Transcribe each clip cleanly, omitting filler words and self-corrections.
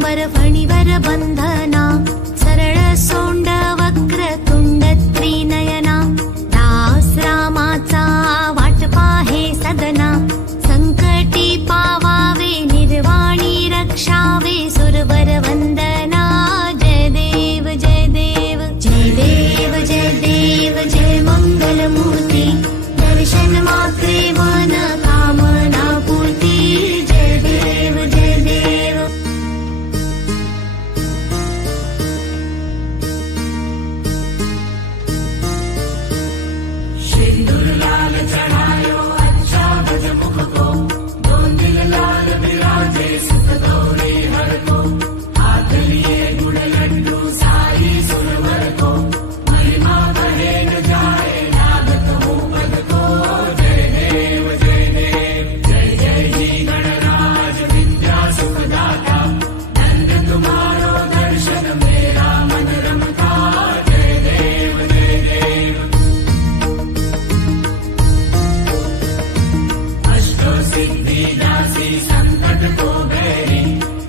पीतांबर फणीवर बंधना, सरळ सोंड वक्र तुंड त्रिनयना, दास रामाचा वाट पाहे सदना, संकटी पावावे निर्वाणी रक्षावे सुरवर वंदना. जय देव जय देव जय देव जय देव जय मंगलमूर्ती, दर्शन मात्रे मन कामना पूर्ती. जय देव जय देव. सिंदूर लाल चढ़ायो अच्छा गजमुख को, दोन दिल लाल विराजे सुख गौरी हर को, हाथ लिए गुड़ लड्डू साई सुरवर को, महिमा कहे न जाए लागत हो पद को. जय देव जय देव जय जय जी गणराज विद्या सुखदाता, धन्य तुम्हारो दर्शन मेरा मन रमता. जय देव जय देव. अष्टो सिद्धि दासी संकट को बैरी,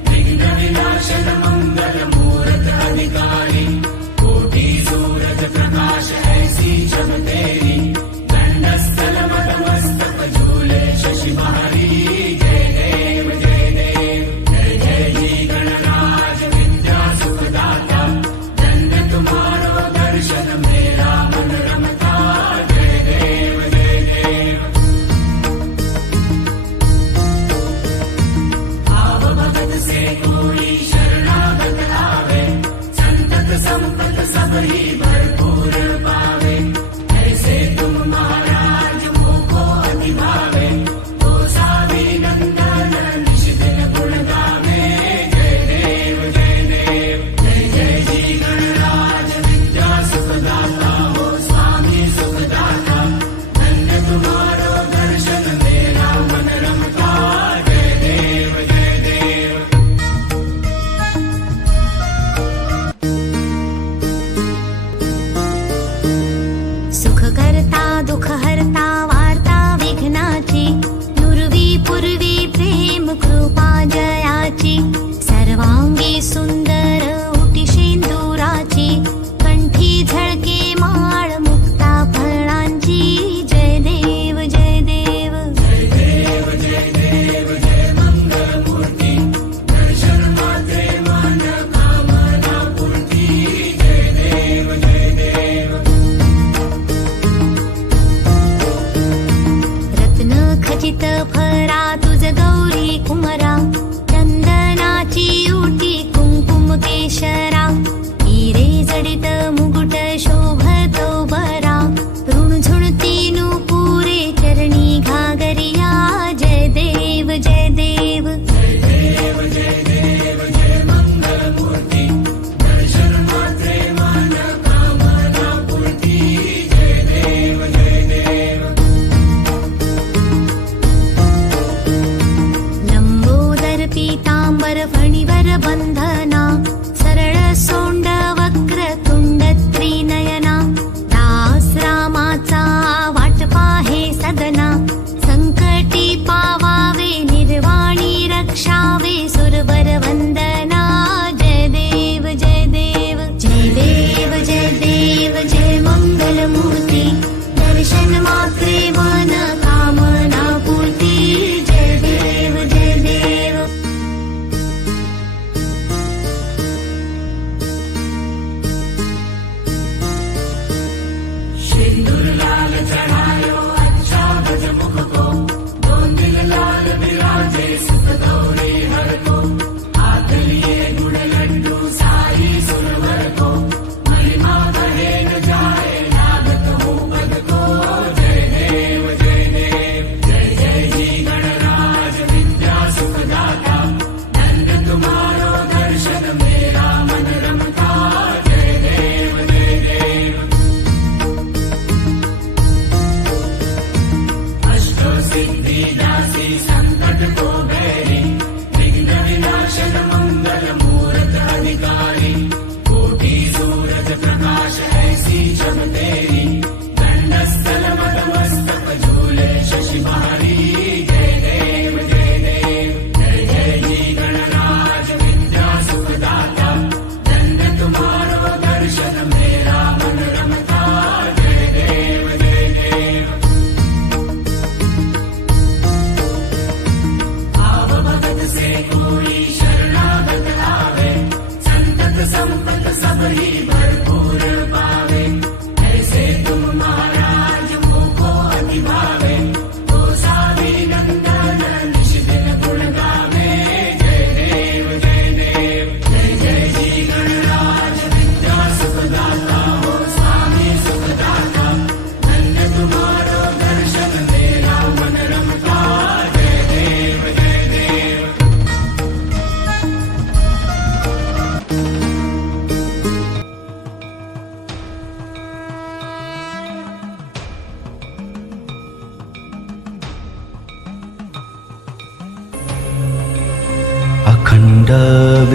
विघ्न विनाशन मंगल मूरत अधिकारी, कोटि सूरज प्रकाश ऐसी जब तेरी, दंडस्थल मस्तक झूले शशि बहारी. जय देव जय देव जय जय जी गणराज विद्या सुखदाता, धन्य तुम्हारो दर्शन मेरा मन रमता. जय देव जय देव. भाव भगत से कोई शरणागत आवे, संतत संपत सब ही भरपूर पावे, ऐसे तुम महाराज मोको अति भावे, तो सावी नंदन निश दिन गुण गावे. जय देव जय देव जय जय जी गणराज विद्या सुखदाता, हो स्वामी सुखदाता, धन्य तुम्हारो दर्शन मेरा मन रमता. जय देव जय देव. सुख करता दुःख हरता वार्ता विघ्नाची, नुरवी पूर्वी प्रेम कृपा जयाची, सर्वांगी सुंदर उटी शेंदुराची, कंठी झळके माळ मुक्ता फळांची. जय देव जय देव. जय देव जय देव जय मंगल मूर्ती, दर्शन मात्रे मन कामना पूर्ती. जय देव जय देव. रत्न खचित फरा तुझ गौरी कुमरा, चंदनाची उटी कुंकुम केशरा, हिरे जडित मुकुट शोभतो बरा, ऋणझुणती नुपुरे चरणी घागरिया. जय देव जय देव. जय देव जय देव जय मंगल मूर्ती, दर्शन मात्रे मन कामना पूर्ती. जय देव जय देव. लंबोदर पीतांबर फणीवर बंधना, सरळ सोंड वक्र तुंड त्रिनयना, दास रामाचा वाट पाहे सदना, संकटी पावावे निर्वाणी रक्षावे सुरवर वंदना. जय देव जय देव जय देव जय देव जय मंगलमूर्ती, दर्शन मात्रे मन कामना पूर्ती. जय देव जय देव.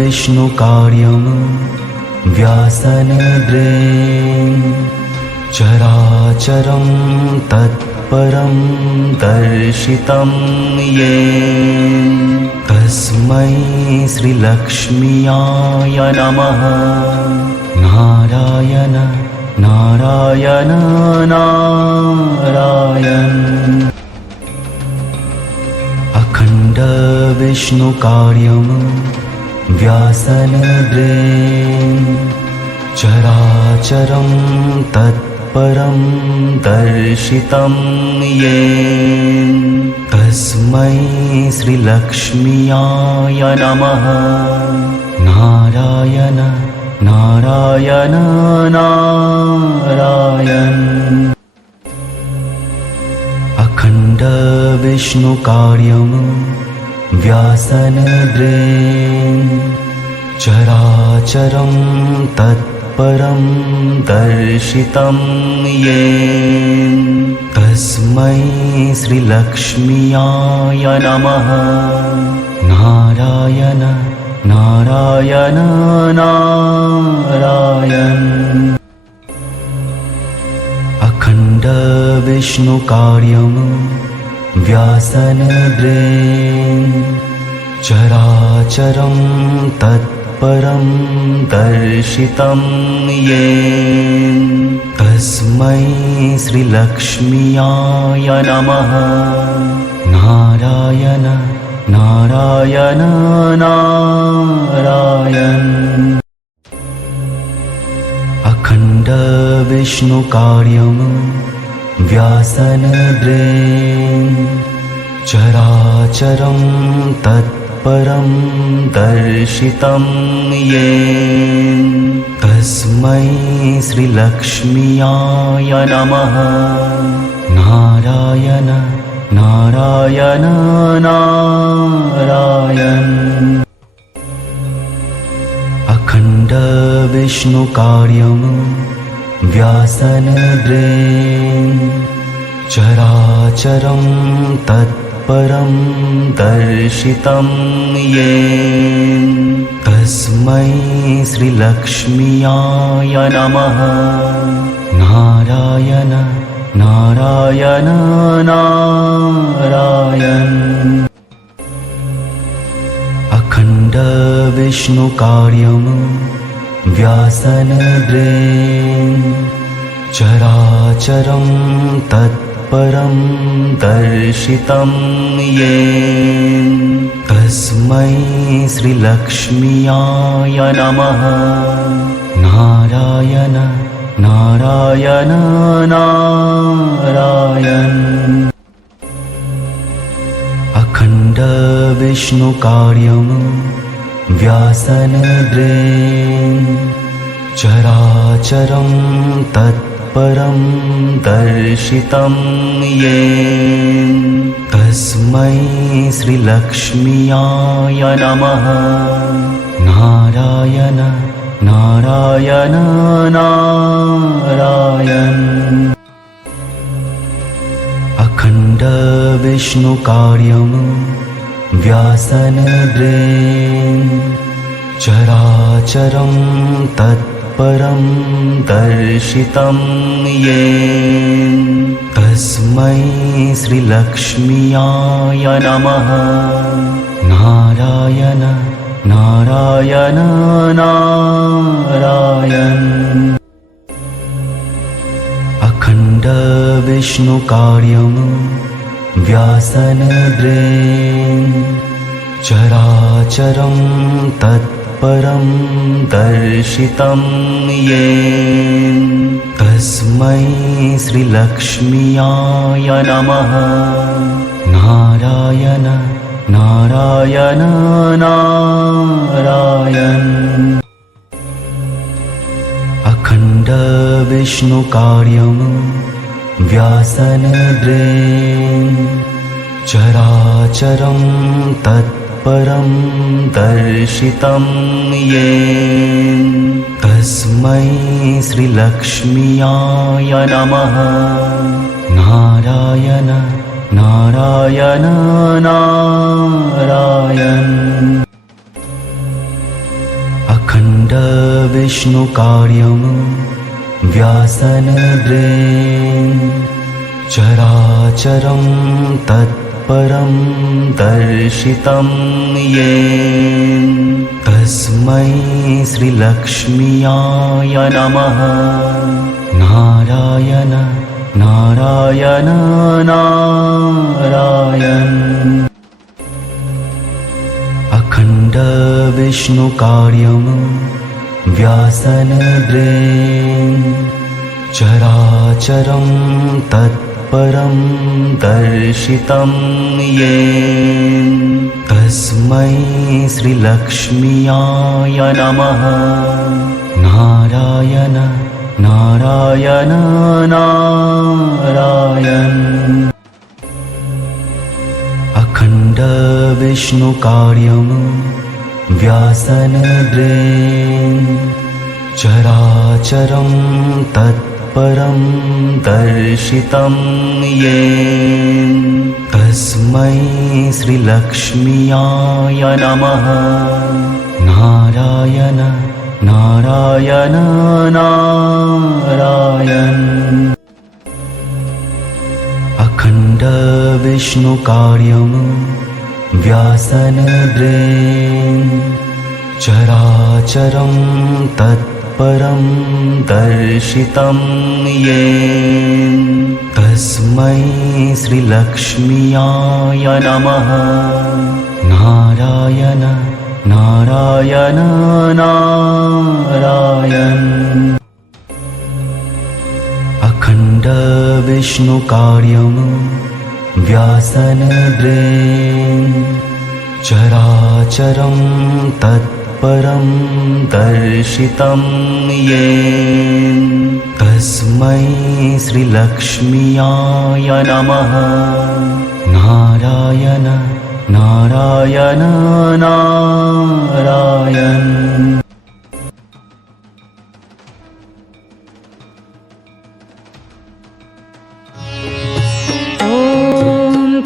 विष्णुकार्यं व्यासनिद्रे चराचरं तत्परं दर्शितं येन तस्मै श्रीलक्ष्म्याय नमः। नारायण नारायण नारायण। अखण्ड विष्णुकार्यं व्यासनिद्रे चराचरं तत्परं दर्शितं येन तस्मै श्रीलक्ष्म्याय नमः। नारायण नारायण नारायण। अखण्ड विष्णुकार्यं व्यासनिद्रे चराचरं तत्परं दर्शितं येन तस्मै श्रीलक्ष्म्याय नमः। नारायण नारायण नारायण। अखण्ड विष्णुकार्यं व्यासनिद्रे चराचरं तत्परं दर्शितं येन तस्मै श्रीलक्ष्म्याय नमः। नारायण नारायण नारायण। अखण्ड विष्णुकार्यं व्यासनिद्रे चराचरं तत्परं दर्शितं येन तस्मै श्रीलक्ष्म्याय नमः। नारायण नारायण नारायण। अखण्ड विष्णुकार्यं व्यासनिद्रे चराचरं तत्परं दर्शितं येन तस्मै श्रीलक्ष्म्याय नमः। नारायण नारायण नारायण। अखण्ड विष्णुकार्यं व्यासनिद्रे चराचरं तत्परं दर्शितं येन तस्मै श्रीलक्ष्म्याय नमः। नारायण नारायण नारायण। अखण्ड विष्णुकार्यं व्यासनिद्रे चराचरं तत्परं दर्शितं येन तस्मै श्रीलक्ष्म्याय नमः। नारायण नारायण नारायण। अखण्ड विष्णुकार्यं व्यासनिद्रे चराचरं तत्परं दर्शितं येन तस्मै श्रीलक्ष्म्याय नमः। नारायण नारायण नारायण। अखण्ड विष्णुकार्यं व्यासनिद्रे चराचरं तत्परं दर्शितं येन तस्मै श्रीलक्ष्म्याय नमः। नारायण नारायण नारायण। अखण्ड विष्णुकार्यं व्यासनिद्रे चराचरं तत्परं दर्शितं येन तस्मै श्रीलक्ष्म्याय नमः। नारायण नारायण नारायण। अखण्ड विष्णुकार्यं व्यासनद्रे चराचरं तत्परं दर्शितं येन तस्मै श्रीलक्ष्म्याय नमः। नारायण नारायण नारायण। अखण्ड विष्णुकार्यं व्यासनद्रे चराचरं तत्परं दर्शितं येन तस्मै श्रीलक्ष्म्याय नमः। नारायण नारायण नारायण। अखण्ड विष्णुकार्यं व्यासनद्रे चराचरं तत्परं दर्शितं येन तस्मै श्रीलक्ष्म्याय नमः। नारायण नारायण नारायण। अखण्ड विष्णुकार्यं व्यासनद्रे चराचरं तत्परं दर्शितं येन तस्मै श्रीलक्ष्म्याय नमः। नारायण नारायण नारायण। अखण्ड विष्णुकार्यं व्यासनद्रे चराचरं तत्परं दर्शितं येन तस्मै श्रीलक्ष्म्याय नमः। नारायण नारायण नारायण।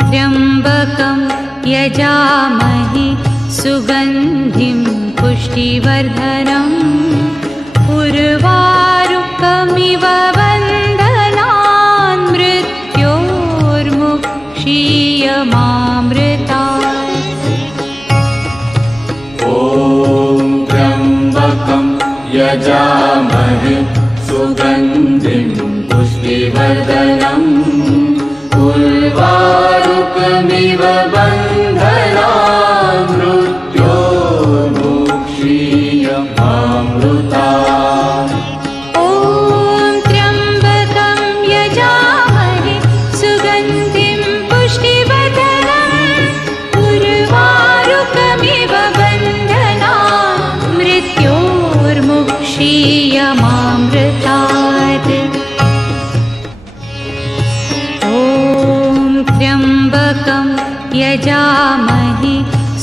त्र्यम्बकं यजामहे सुगन्धिं पुष्टिवर्धनम् उर्वारुकमिव बन्धनान् मृत्योर्मुक्षीयमामृतात्। ॐ त्र्यम्बकं यजामहे सुगन्धिं पुष्टिवर्धनम् उर्वारुकमिव बन्धनान् मृत्योर्मुक्षीयमामृतात्। ॐ त्र्यम्बकं यजामहे सुगन्धिं पुष्टिवर्धनम् उर्वारुकमिव बन्धनान् मृत्योर्मुक्षीयमामृतात्। त्र्यम्बकं यजामहे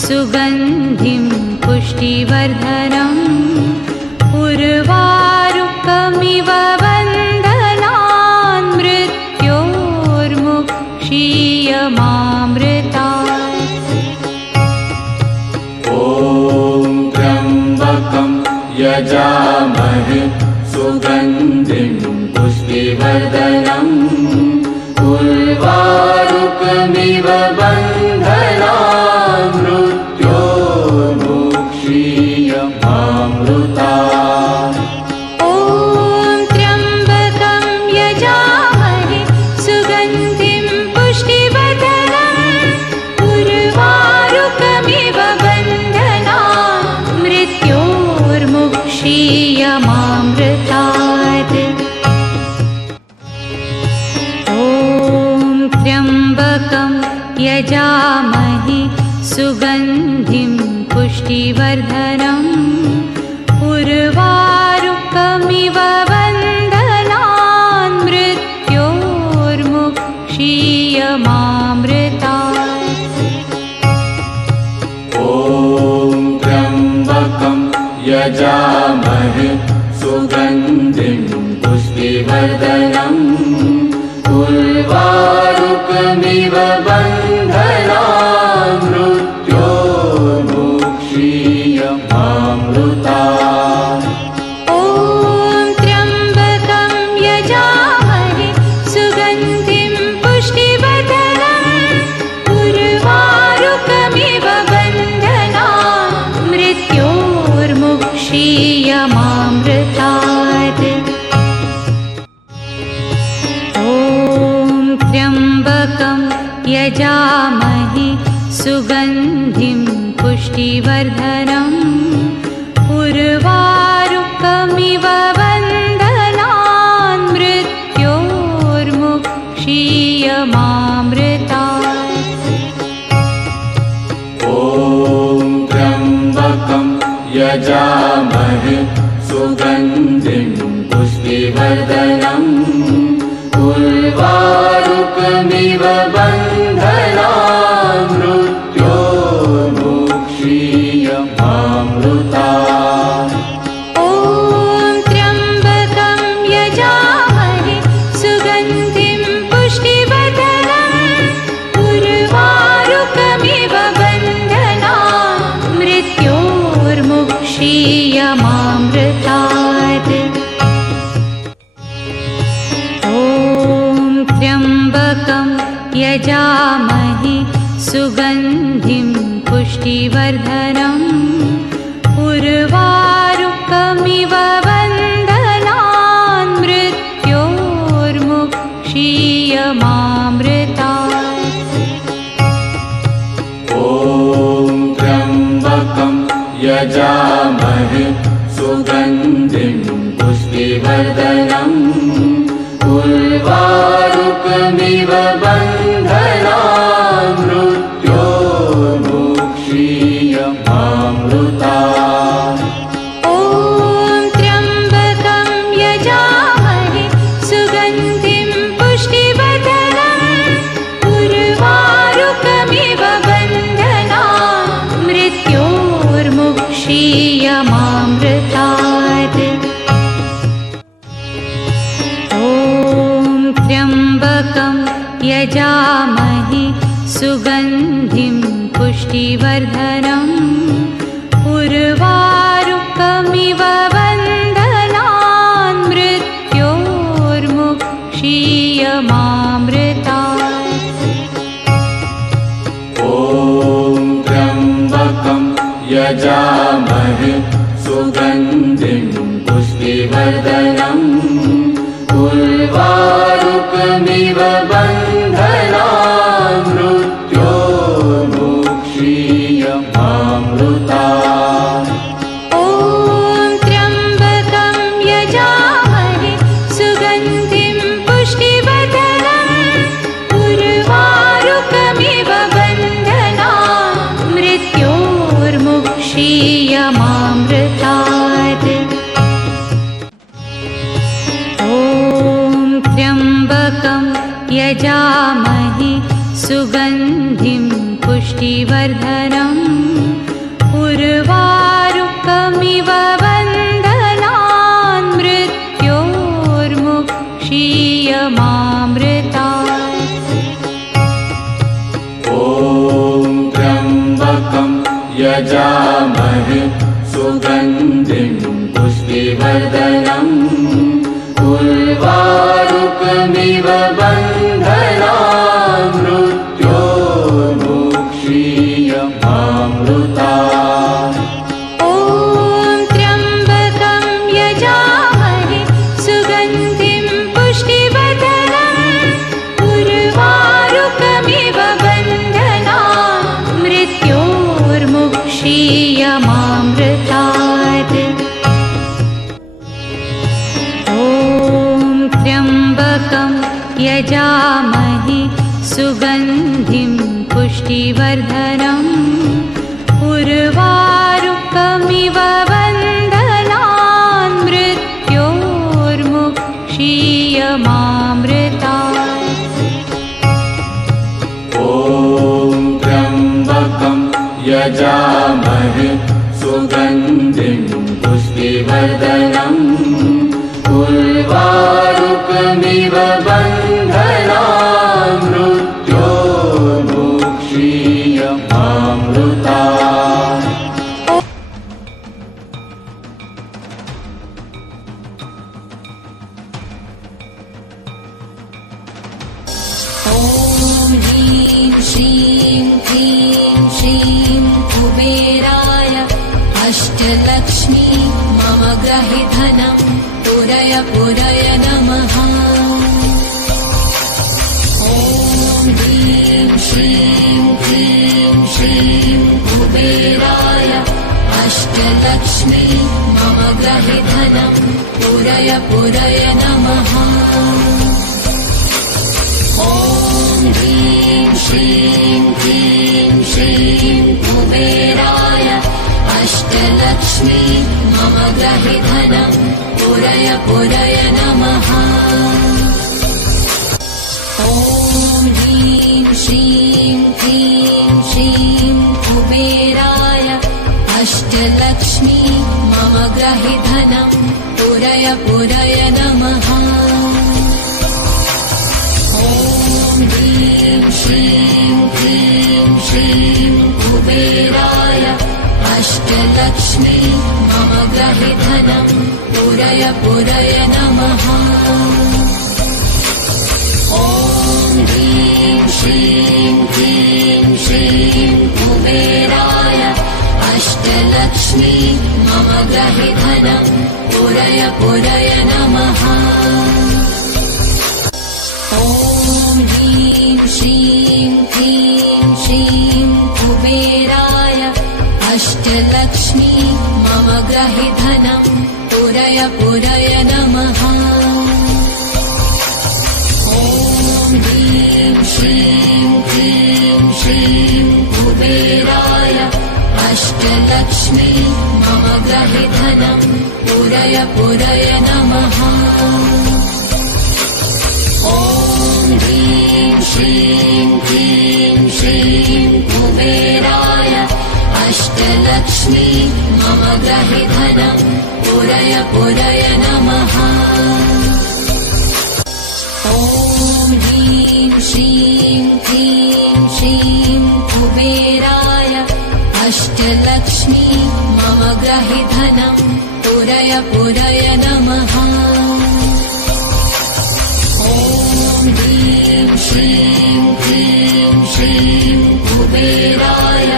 सुगन्धिं पुष्टिवर्धनम् उर्वारुकमिव बन्धनान् मृत्योर्मुक्षीयमामृतात्। ॐ त्र्यम्बकं यजामहे सुगन्धिं पुष्टिवर्धनम् उर्वारुकमिव बन्धनान् मृत्योर्मुक्षीयमामृतात्। ॐ त्र्यम्बकं यजामहे सुगन्धिं पुष्टिवर्धनम् उर्वारुकमिव बन्धनान् मृत्योर्मुक्षीयमामृतात्। त्र्यम्बकं यजामहे सुगन्धिं पुष्टिवर्धनम् उर्वारुकमिव बन्धनान् मृत्योर्मुक्षीयमामृतात्। ॐ त्र्यम्बकं यजामहे सुगन्धिं पुष्टिवर्धनम् उर्वारुकमिव बन्धनान् मृत्योर्मुक्षीयमामृतात्। ॐ त्र्यम्बकं यजामहे सुगन्धिं पुष्टिवर्धनम् उर्वारुकमिव बन्धनान् मृत्योर्मुक्षीयमामृतात् ॐ त्र्यम्बकं यजामहे सुगन्धिं पुष्टिवर्धनम् उर्वारुकमिव बन्धनान् मृत्योर्मुक्षीयमामृतात् ॐ त्र्यम्बकं यजामहे सुगन्धिं पुष्टिवर्धनम् उर्वारुकमिव बन्धनान् मृत्योर्मुक्षीयमामृतात् ॐ त्र्यम्बकं यजामहे सुगन्धिं पुष्टिवर्धनम् उर्वारुकमिव बन्धनान् मृत्योर्मुक्षीयमामृतात् ॐ त्र्यम्बकं यजामहे सुगन्धिं पुष्टिवर्धनम् उर्वारुकमिव बन्धनान् मृत्योर्मुक्षीयमामृतात् ॐ त्र्यम्बकं यजामहे सुगन्धिं पुष्टिवर्धनम् उर्वारुकमिव बन्धनान् मृत्योर्मुक्षीयमामृतात् ॐ त्र्यम्बकं यजामहे सुगन्धिं पुष्टिवर्धनम् उर्वारुकमिव बन्धनान् मृत्योर्मुक्षीयमामृतात् ॐ त्र्यम्बकं यजामहे सुगन्धिं पुष्टिवर्धनम् उर्वारुकमिव बन्धनान् मृत्योर्मुक्षीयमामृतात् ॐ त्र्यम्बकं यजामहे सुगन्धिं पुष्टिवर्धनम् उर्वारुकमिव बन्धनान् मृत्योर्मुक्षीयमामृतात् ॐ त्र्यम्बकं यजामहे सुगन्धिं पुष्टिवर्धनम् उर्वारुकमिव बन्धनान् मृत्योर्मुक्षीयमामृतात् ॐ त्र्यम्बकं यजामहे सुगन्धिं पुष्टिवर्धनम् उर्वारुकमिव बन्धनान् मृत्योर्मुक्षीयमामृतात् ॐ त्र्यम्बकं यजामहे सुगन्धिं पुष्टिवर्धनम् उर्वारुकमिव बन्धनान् मृत्योर्मुक्षीयमामृतात् ॐ त्र्यम्बकं यजामहे सुगन्धिं पुष्टिवर्धनम् उर्वारुकमिव बन्धनान् मृत्योर्मुक्षीयमामृतात् ॐ त्र्यम्बकं यजामहे सुगन्धिं पुष्टिवर्धनम् उर्वारुकमिव बन्धनान् मृत्योर्मुक्षीयमामृतात् ॐ त्र्यम्बकं यजामहे सुगन्धिं पुष्टिवर्धनम् उर्वारुकमिव बन्धनान् मृत्योर्मुक्षीयमामृतात् ॐ ह्रीं श्रीं क्लीं श्रीं कुबेराय अष्टलक्ष्मी मम गृहे धनं पुरय पुरय नमः ॐ ह्रीं श्रीं क्लीं श्रीं कुबेराय अष्टलक्ष्मी मम गृहे धनं पुरय पुरय नमः ॐ ह्रीं श्रीं क्लीं श्रीं कुबेराय अष्टलक्ष्मी मम गृहे धनं पुरय पुरय नमः ॐ ह्रीं श्रीं क्लीं श्रीं कुबेराय अष्टलक्ष्मी मम गृहे धनं पुरय पुरय नमः ॐ ह्रीं श्रीं क्लीं श्रीं कुबेराय अष्टलक्ष्मी मम गृहे धनं पुरय पुरय नमः ॐ ह्रीं श्रीं क्लीं श्रीं कुबेराय अष्टलक्ष्मी मम गृहे धनं पुरय पुरय नमः ॐ ह्रीं श्रीं क्लीं श्रीं कुबेराय अष्टलक्ष्मी मम गृहे धनं पुरय पुरय नमः ॐ ह्रीं श्रीं क्लीं श्रीं कुबेराय अष्टलक्ष्मी मम गृहे धनं पुरय पुरय नमः ॐ ह्रीं श्रीं क्लीं श्रीं कुबेराय अष्टलक्ष्मी मम गृहे धनं पुरय पुरय नमः ॐ ह्रीं श्रीं क्लीं श्रीं कुबेराय अष्टलक्ष्मी मम गृहे धनं पुरय पुरय नमः ॐ ह्रीं श्रीं क्लीं श्रीं कुबेराय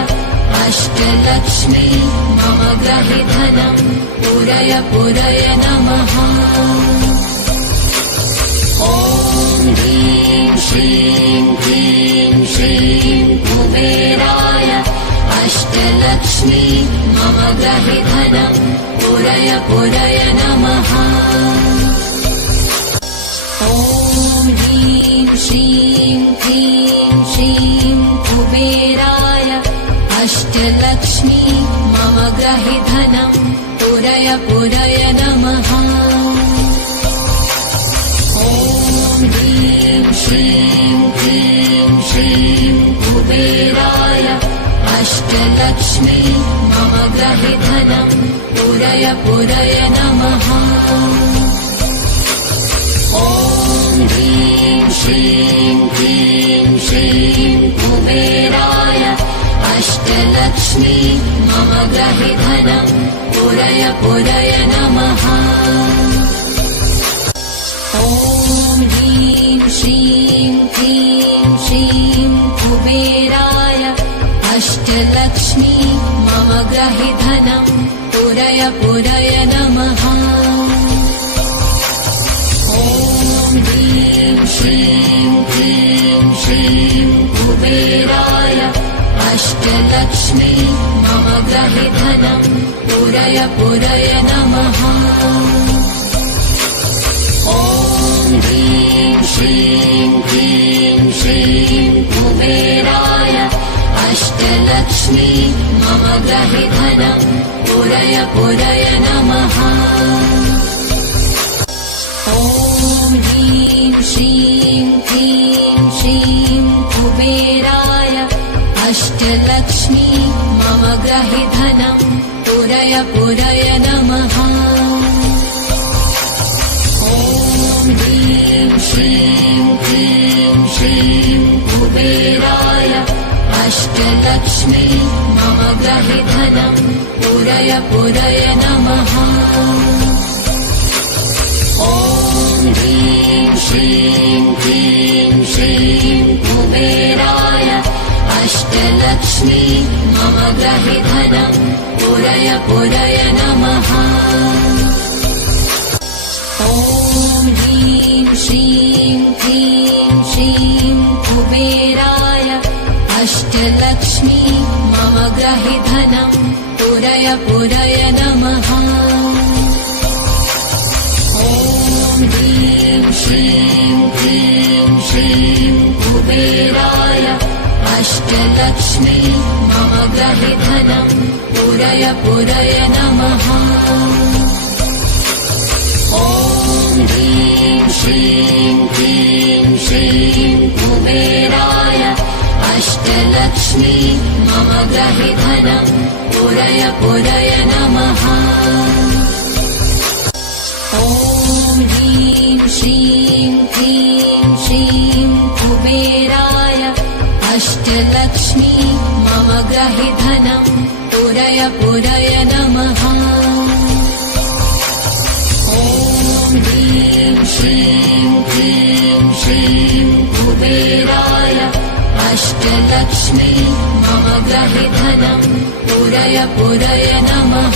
अष्टलक्ष्मी मम गृहे धनं पुरय पुरय नमः ॐ ह्रीं श्रीं क्लीं श्रीं कुबेराय अष्टलक्ष्मी मम गृहे धनं पुरय पुरय नमः ॐ ह्रीं श्रीं क्लीं श्रीं कुबेराय अष्टलक्ष्मी मम गृहे धनं पुरय पुरय नमः ॐ ह्रीं श्रीं क्लीं श्रीं कुबेराय अष्टलक्ष्मी मम गृहे धनं पुरय पुरय नमः ॐ ह्रीं श्रीं क्लीं श्रीं कुबेराय अष्टलक्ष्मी मम गृहे धनं पुरय पुरय नमः ॐ ह्रीं श्रीं क्लीं श्रीं कुबेराय अष्टलक्ष्मी मम गृहे धनं पुरय पुरय नमः ॐ ह्रीं श्रीं क्लीं श्रीं कुबेराय अष्टलक्ष्मी मम गृहे धनं पुरय पुरय नमः ॐ ह्रीं श्रीं क्लीं श्रीं कुबेराय अष्टलक्ष्मी मम गृहे धनं पुरय पुरय नमः ॐ ह्रीं श्रीं क्लीं श्रीं कुबेराय अष्टलक्ष्मी मम गृहे धनं पुरय पुरय नमः ॐ ह्रीं श्रीं क्लीं श्रीं कुबेराय अष्टलक्ष्मी मम गृहे धनं पुरय पुरय नमः ॐ ह्रीं श्रीं क्लीं श्रीं ग्रहे धनं पुरय पुरय नमः। ॐ ह्रीं श्रीं क्लीं श्रीं कुबेराय अष्टलक्ष्मी मम ग्रहे धनं पुरय पुरय नमः। ॐ ह्रीं श्रीं क्लीं श्रीं कुबेराय अष्टलक्ष्मी मम ग्रहे धनं पुरय पुरय नमः। ॐ ह्रीं श्रीं क्लीं श्रीं कुबेराय अष्टलक्ष्मी मम ग्रहे धनं पुरय पुरय नमः। ॐ ह्रीं श्रीं क्लीं श्रीं कुबेराय अष्टलक्ष्मी मम ग्रहे धनं पुरय पुरय नमः। ॐ ह्रीं श्रीं क्लीं श्रीं कुबेराय अष्टलक्ष्मी मम ग्रहे धनं पुरय पुरय नमः।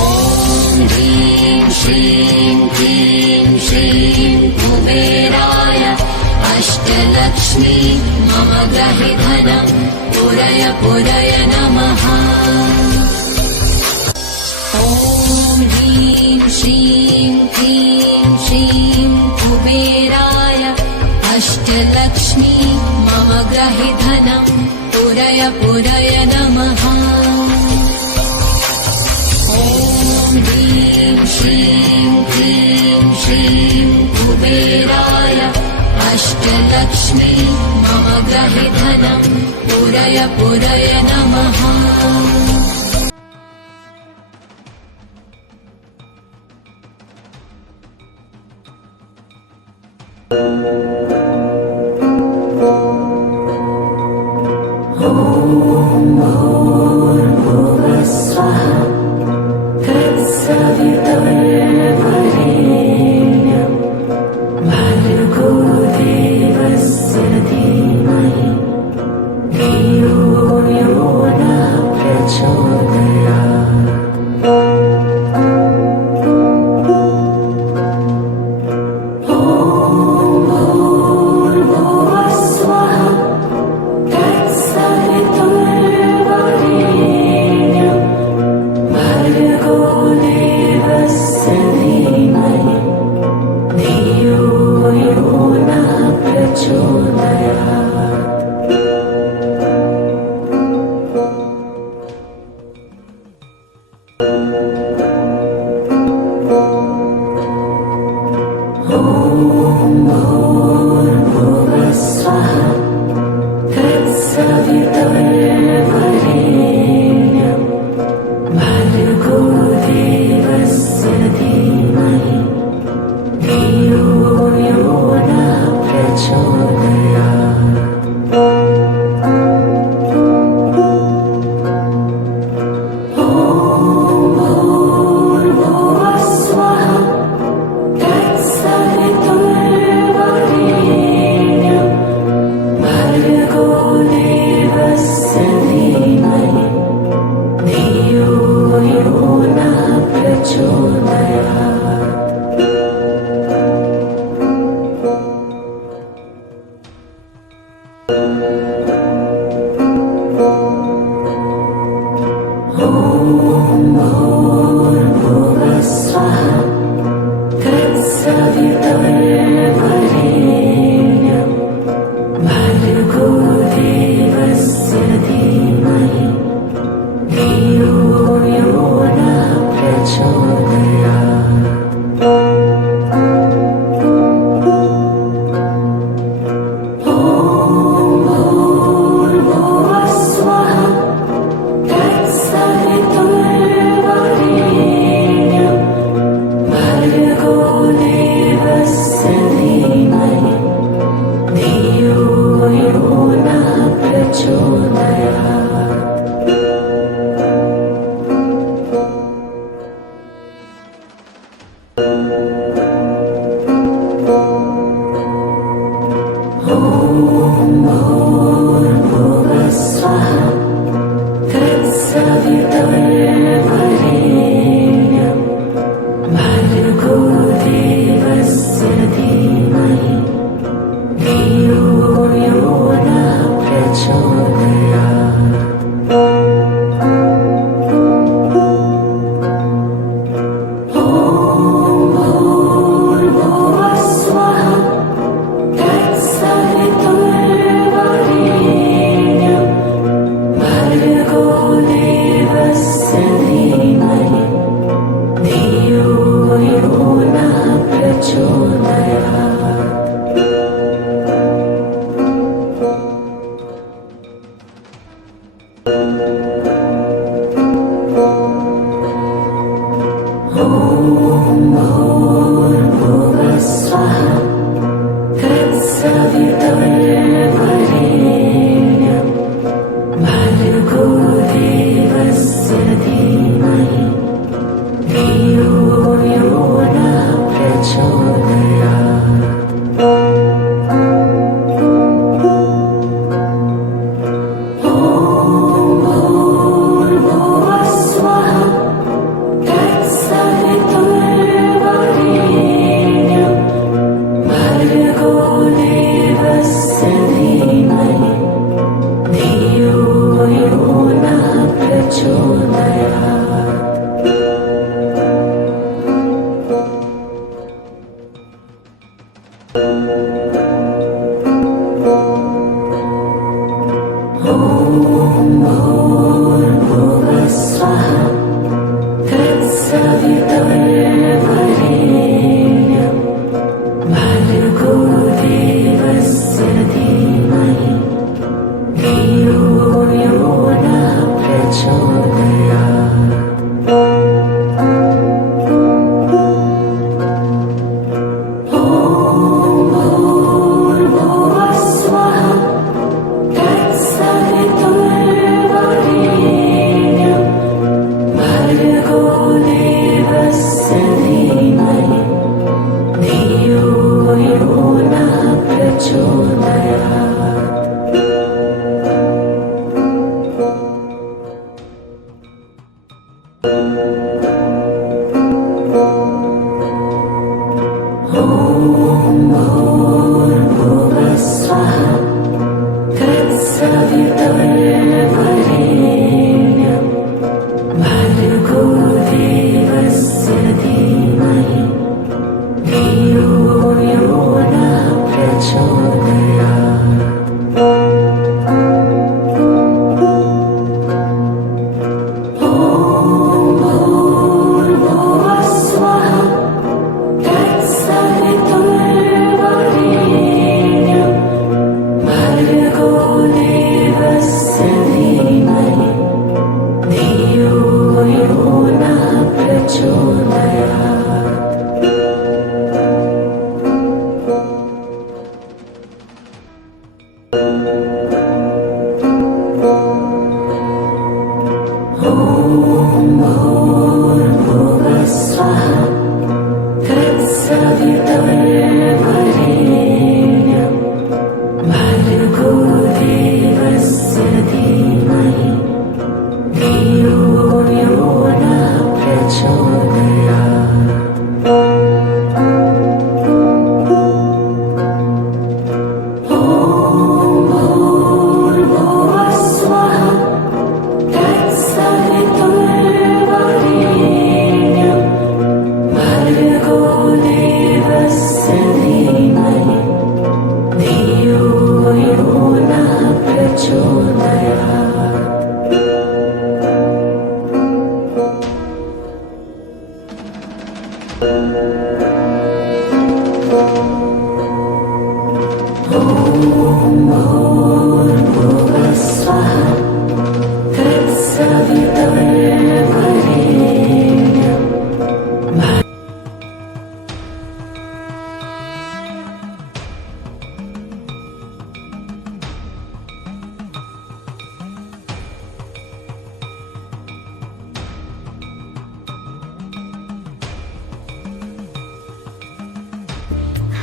ॐ ह्रीं श्रीं क्लीं श्रीं कुबेराय अष्टलक्ष्मी मम ग्रहे धनं पुरय पुरय नमः। ॐ ह्रीं श्रीं क्लीं श्रीं कुबेराय अष्टलक्ष्मी मम ग्रहे धनं पुरय पुरय नमः। ॐ ह्रीं श्रीं क्लीं श्रीं कुबेराय अष्टलक्ष्मी मम ग्रहे धनं पुरय पुरय नमः।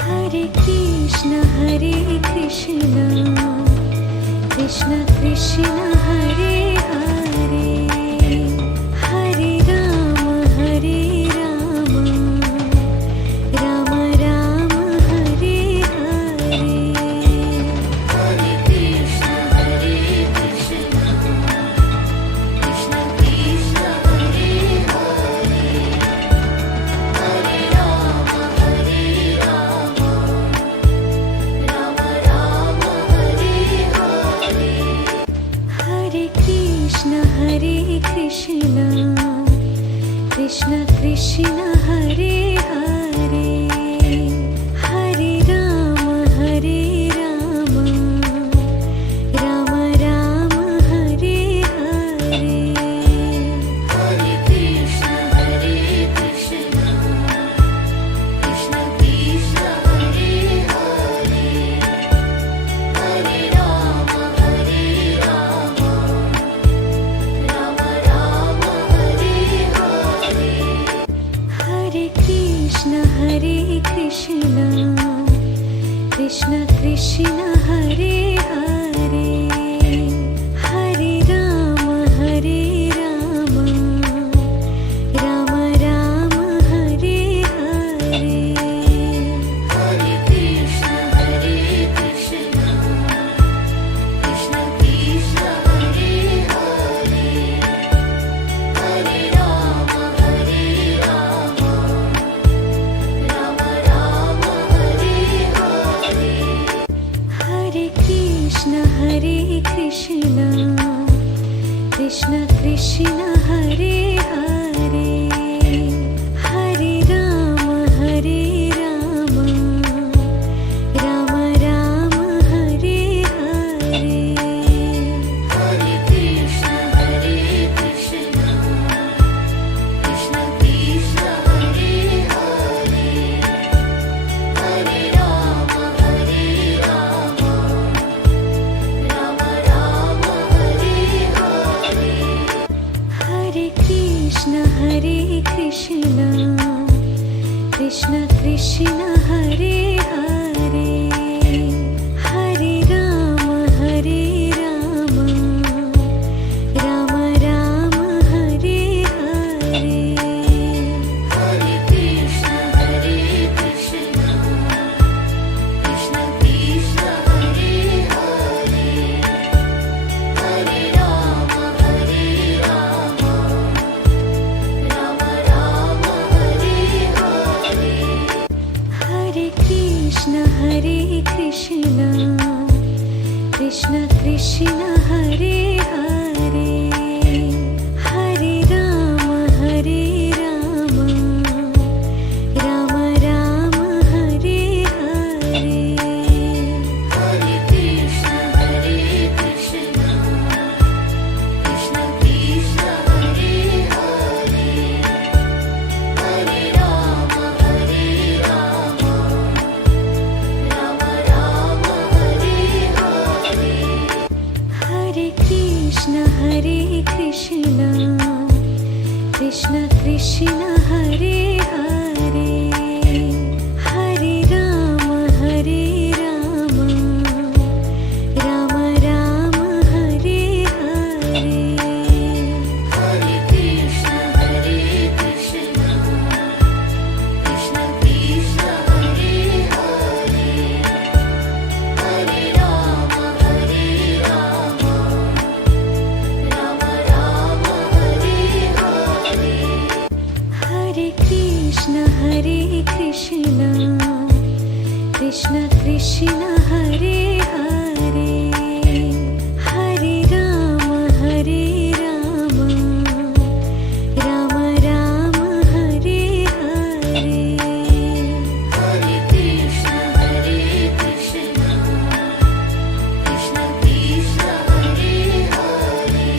Hare Krishna Krishna Krishna Hare Hare Hare Rama Rama Rama Hare Hare Hare Krishna Krishna Krishna Hare Hare Hare Rama Rama Rama Hare Hare Hare Krishna Krishna Krishna Hare Hare Hare Rama Rama Rama Hare Hare Hare Krishna Krishna Krishna Krishna Hare Hare Hare Ram Ram Ram Hare Hare Hare Krishna Hare Krishna Krishna Krishna Hare Hare Hare Rama Hare Rama Rama Rama Hare Hare हरे Krishna Krishna Krishna Hare Hare Hare Ram Ram Ram Hare Hare Hare Krishna Hare Krishna Krishna Krishna Hare Hare Hare Rama Hare Rama Rama Rama Hare Hare हरे Krishna Krishna Hare Hare Hare Ram Ram Ram Hare Hare Hare Krishna Hare Krishna Krishna Krishna Hare Hare Hare Rama Hare Rama Rama Rama Hare Hare हरे Krishna Krishna Hare Hare Hare Ram Ram Ram Hare Hare Hare Krishna Hare Krishna Krishna Krishna Hare Hare Hare Rama Hare Rama Rama Rama Hare Hare हरे Krishna Krishna Hare Hare Hare Ram Ram Ram Hare Hare Hare Krishna Hare Krishna Krishna Krishna Hare Hare Hare Rama Hare Rama Rama Rama Hare Hare हरे Krishna Krishna Hare Hare Hare Ram Ram Ram Hare Hare Hare Krishna Hare Krishna Krishna Krishna Hare Hare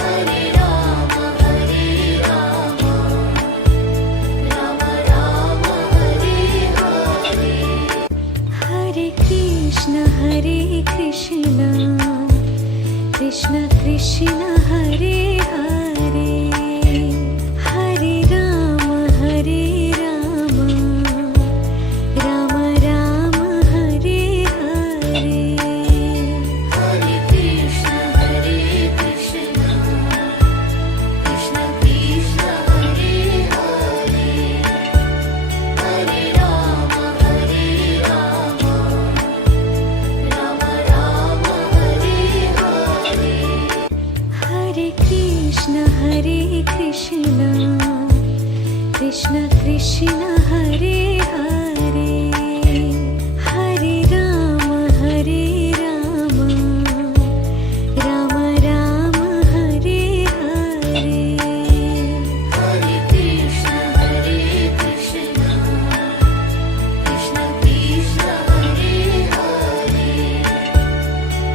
Hare Rama Hare Rama Rama Rama Hare Hare हरे Krishna Krishna Hare Hare Hare Ram Ram Ram Hare Hare Hare Krishna Hare Krishna Krishna Krishna Hare Hare Hare Rama Hare Rama Rama Rama Hare Hare हरे Krishna Krishna Hare Hare Hare Ram Ram Ram Hare Hare Hare Krishna Hare Krishna Krishna Krishna Hare Hare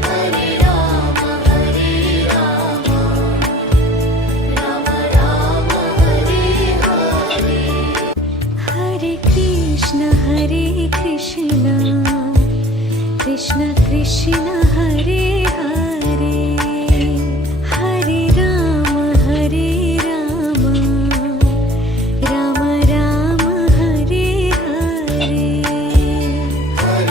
Hare Rama Hare Rama Rama Rama Hare Hare हरे Krishna Krishna Hare Hare Hare Ram Ram Ram Hare Hare Hare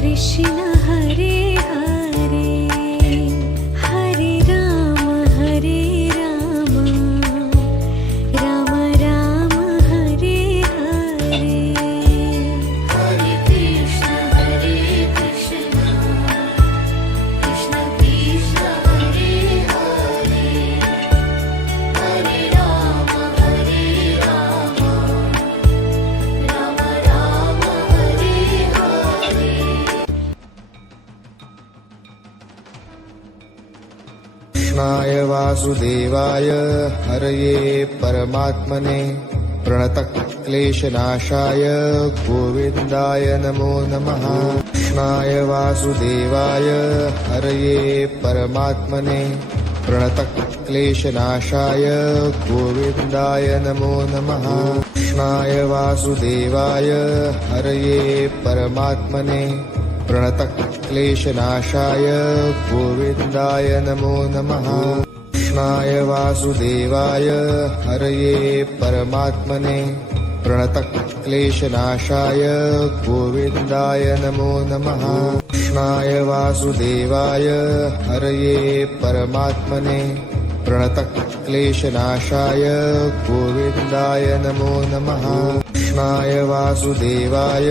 Krishna Hare Hare Hare Ram Ram Ram Hare Hare Hare Krishna Krishna Krishna Hare Hare Hare Ram हरे राम राम राम हरे हरे कृष्णाय वासुदेवाय हरये परमात्मने प्रणतक्लेशनाशाय गोविन्दाय नमो नमः। कृष्णाय वासुदेवाय हरये परमात्मने प्रणतक्लेशनाशाय गोविन्दाय नमो नमः। कृष्णाय वासुदेवाय हरये परमात्मने प्रणतक्लेशनाशाय गोविन्दाय नमो नमः। कृष्णाय वासुदेवाय हरये परमात्मने प्रणतक्लेशनाशाय गोविन्दाय नमो नमः। कृष्णाय वासुदेवाय हरये परमात्मने प्रणतक्लेशनाशाय गोविन्दाय नमो नमः। कृष्णाय वासुदेवाय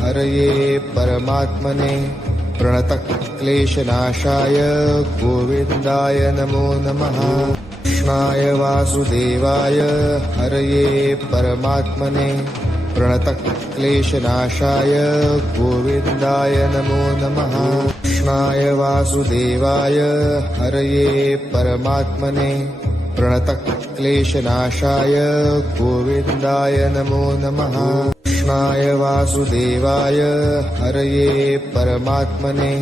हरये परमात्मने प्रणतक्लेशनाशाय गोविन्दाय नमो नमः। कृष्णाय वासुदेवाय हरये परमात्मने प्रणतक्लेशनाशाय गोविन्दाय नमो नमः। कृष्णाय वासुदेवाय हरये परमात्मने प्रणतक्लेशनाशाय गोविन्दाय नमो नमः। कृष्णाय वासुदेवाय हरये परमात्मने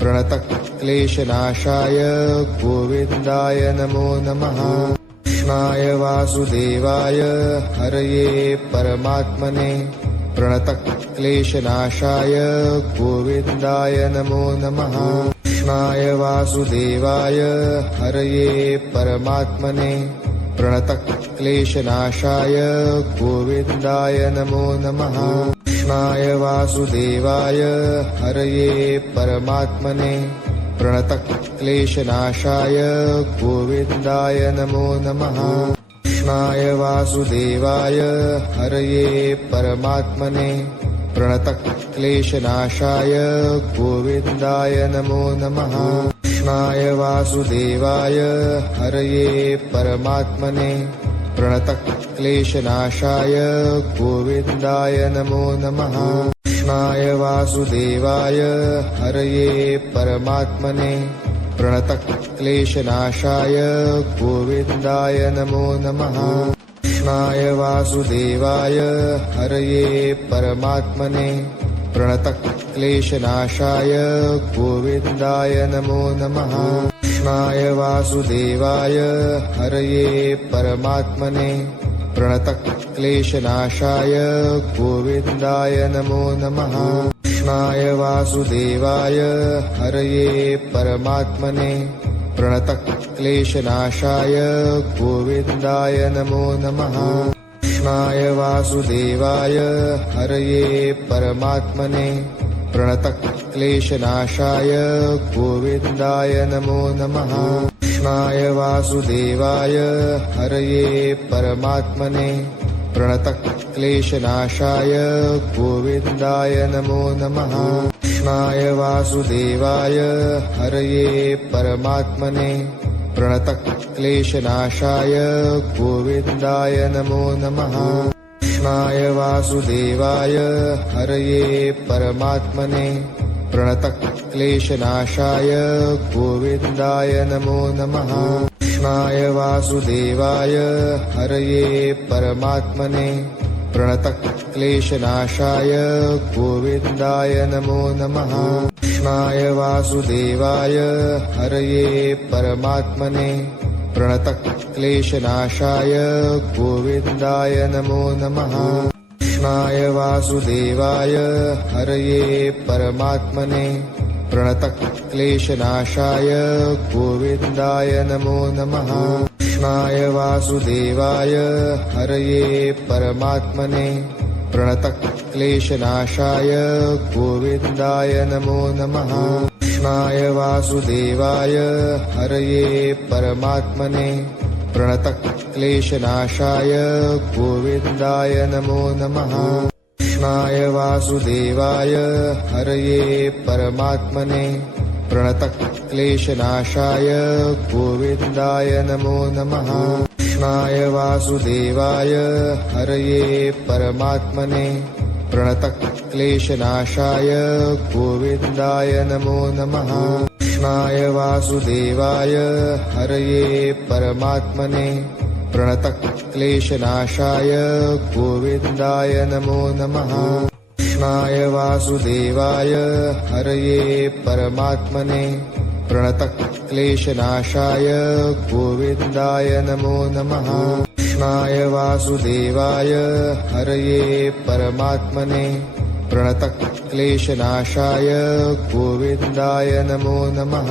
प्रणतक्लेशनाशाय गोविन्दाय नमो नमः। कृष्णाय वासुदेवाय हरये परमात्मने प्रणतक्लेशनाशाय गोविन्दाय नमो नमः। कृष्णाय वासुदेवाय हरये परमात्मने प्रणतक्लेशनाशाय गोविन्दाय नमो नमः। कृष्णाय वासुदेवाय हरये परमात्मने प्रणतक्लेशनाशाय गोविन्दाय नमो नमः। कृष्णाय वासुदेवाय हरये परमात्मने प्रणतक्लेशनाशाय गोविन्दाय नमो नमः। कृष्णाय वासुदेवाय हरये परमात्मने प्रणतक्लेशनाशाय गोविन्दाय नमो नमः। कृष्णाय वासुदेवाय हरये परमात्मने प्रणतक्लेशनाशाय गोविन्दाय नमो नमः। कृष्णाय वासुदेवाय हरये परमात्मने प्रणतक्लेशनाशाय गोविन्दाय नमो नमः। कृष्णाय वासुदेवाय हरये परमात्मने प्रणतक्लेशनाशाय गोविन्दाय नमो नमः। कृष्णाय वासुदेवाय हरये परमात्मने प्रणतक्लेशनाशाय गोविन्दाय नमो नमः। कृष्णाय वासुदेवाय हरये परमात्मने प्रणतक्लेशनाशाय गोविन्दाय नमो नमः। कृष्णाय वासुदेवाय हरये परमात्मने प्रणतक्लेशनाशाय गोविन्दाय नमो नमः। कृष्णाय वासुदेवाय हरये परमात्मने प्रणतक्लेशनाशाय गोविन्दाय नमो नमः। कृष्णाय वासुदेवाय हरये परमात्मने प्रणतक्लेशनाशाय गोविन्दाय नमो नमः। कृष्णाय वासुदेवाय हरये परमात्मने प्रणतक्लेशनाशाय गोविन्दाय नमो नमः। कृष्णाय वासुदेवाय हरये परमात्मने प्रणतक्लेशनाशाय गोविन्दाय नमो नमः। कृष्णाय वासुदेवाय हरये परमात्मने प्रणतक्लेशनाशाय गोविन्दाय नमो नमः। कृष्णाय वासुदेवाय हरये परमात्मने प्रणतक्लेशनाशाय गोविन्दाय नमो नमः। कृष्णाय वासुदेवाय हरये परमात्मने प्रणतक्लेशनाशाय गोविन्दाय नमो नमः। कृष्णाय वासुदेवाय हरये परमात्मने प्रणतक्लेशनाशाय गोविन्दाय नमो नमः। कृष्णाय वासुदेवाय हरये परमात्मने प्रणतक्लेशनाशाय गोविन्दाय नमो नमः। कृष्णाय वासुदेवाय हरये परमात्मने प्रणतक्लेशनाशाय गोविन्दाय नमो नमः। कृष्णाय वासुदेवाय हरये परमात्मने प्रणतक्लेशनाशाय गोविन्दाय नमो नमः। कृष्णाय वासुदेवाय हरये परमात्मने प्रणतक्लेशनाशाय गोविन्दाय नमो नमः।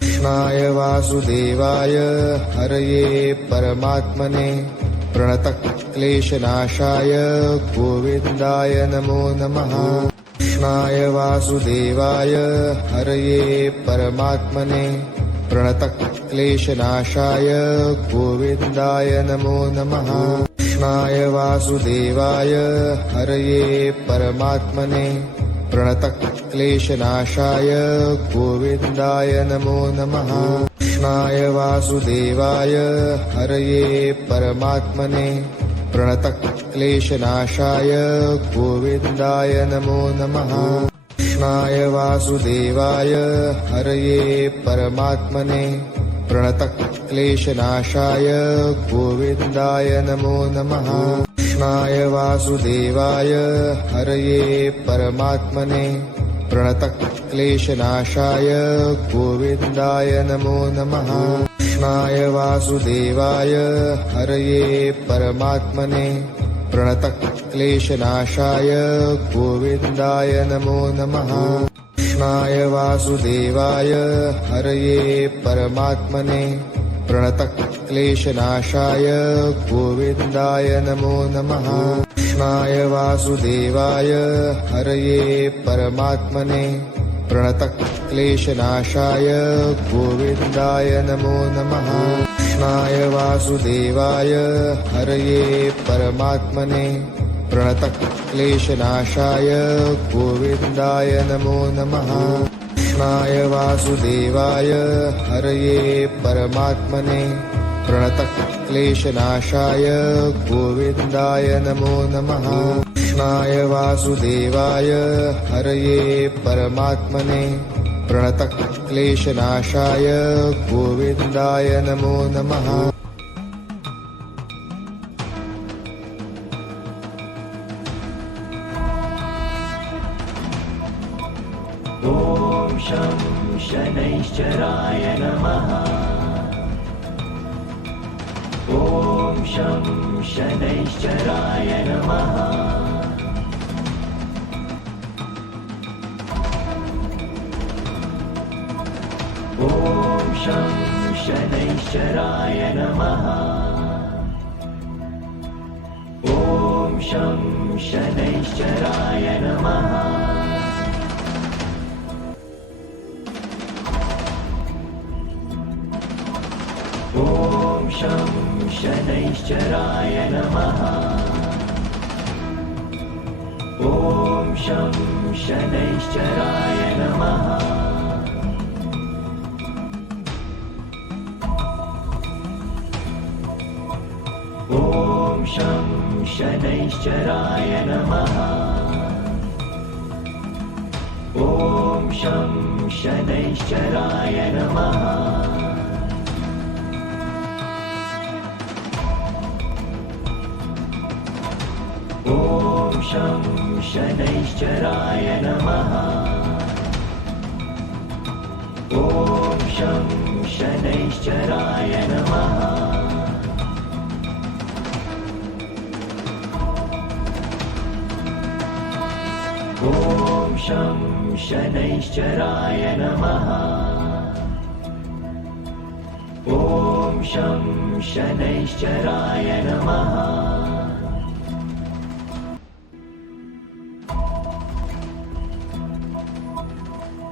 कृष्णाय वासुदेवाय हरये परमात्मने प्रणतक्लेशनाशाय गोविन्दाय नमो नमः। कृष्णाय वासुदेवाय हरये परमात्मने प्रणतक्लेशनाशाय गोविन्दाय नमो नमः। कृष्णाय वासुदेवाय हरये परमात्मने प्रणतक्लेशनाशाय गोविन्दाय नमो नमः। कृष्णाय वासुदेवाय हरये परमात्मने प्रणतक्लेशनाशाय गोविन्दाय नमो नमः। कृष्णाय वासुदेवाय हरये परमात्मने प्रणतक्लेशनाशाय गोविन्दाय नमो नमः। कृष्णाय वासुदेवाय हरये परमात्मने प्रणतक्लेशनाशाय गोविन्दाय नमो नमः। कृष्णाय वासुदेवाय हरये परमात्मने प्रणतक्लेशनाशाय गोविन्दाय नमो नमः। कृष्णाय वासुदेवाय हरये परमात्मने प्रणतक्लेशनाशाय गोविन्दाय नमो नमः। कृष्णाय वासुदेवाय हरये परमात्मने प्रणतक्लेशनाशाय गोविन्दाय नमो नमः। कृष्णाय वासुदेवाय हरये परमात्मने प्रणतक्लेशनाशाय गोविन्दाय नमो नमः। कृष्णाय वासुदेवाय हरये परमात्मने प्रणतक्लेशनाशाय गोविन्दाय नमो नमः। कृष्णाय वासुदेवाय हरये परमात्मने प्रणतक्लेशनाशाय गोविन्दाय नमो नमः। ॐ शं शनैश्चराय नमः। ॐ शं शनैश्चराय नमः। ॐ शं शनैश्चराय नमः। ॐ शं शनैश्चराय नमः। ॐ शं शनैश्चराय नमः। ॐ शं शनैश्चराय नमः। ॐ शं शनैश्चराय नमः। ॐ शं शनैश्चराय नमः। ॐ शं शनैश्चराय नमः। ॐ शं शनैश्चराय नमः। ॐ शं शनैश्चराय नमः। ॐ शं शनैश्चराय नमः। ॐ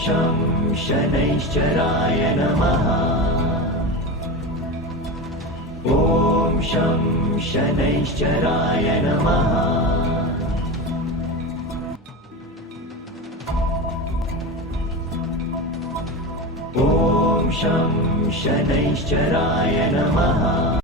शं शनैश्चराय नमः ॐ शं शनैश्चराय नमः ॐ शं शनैश्चराय नमः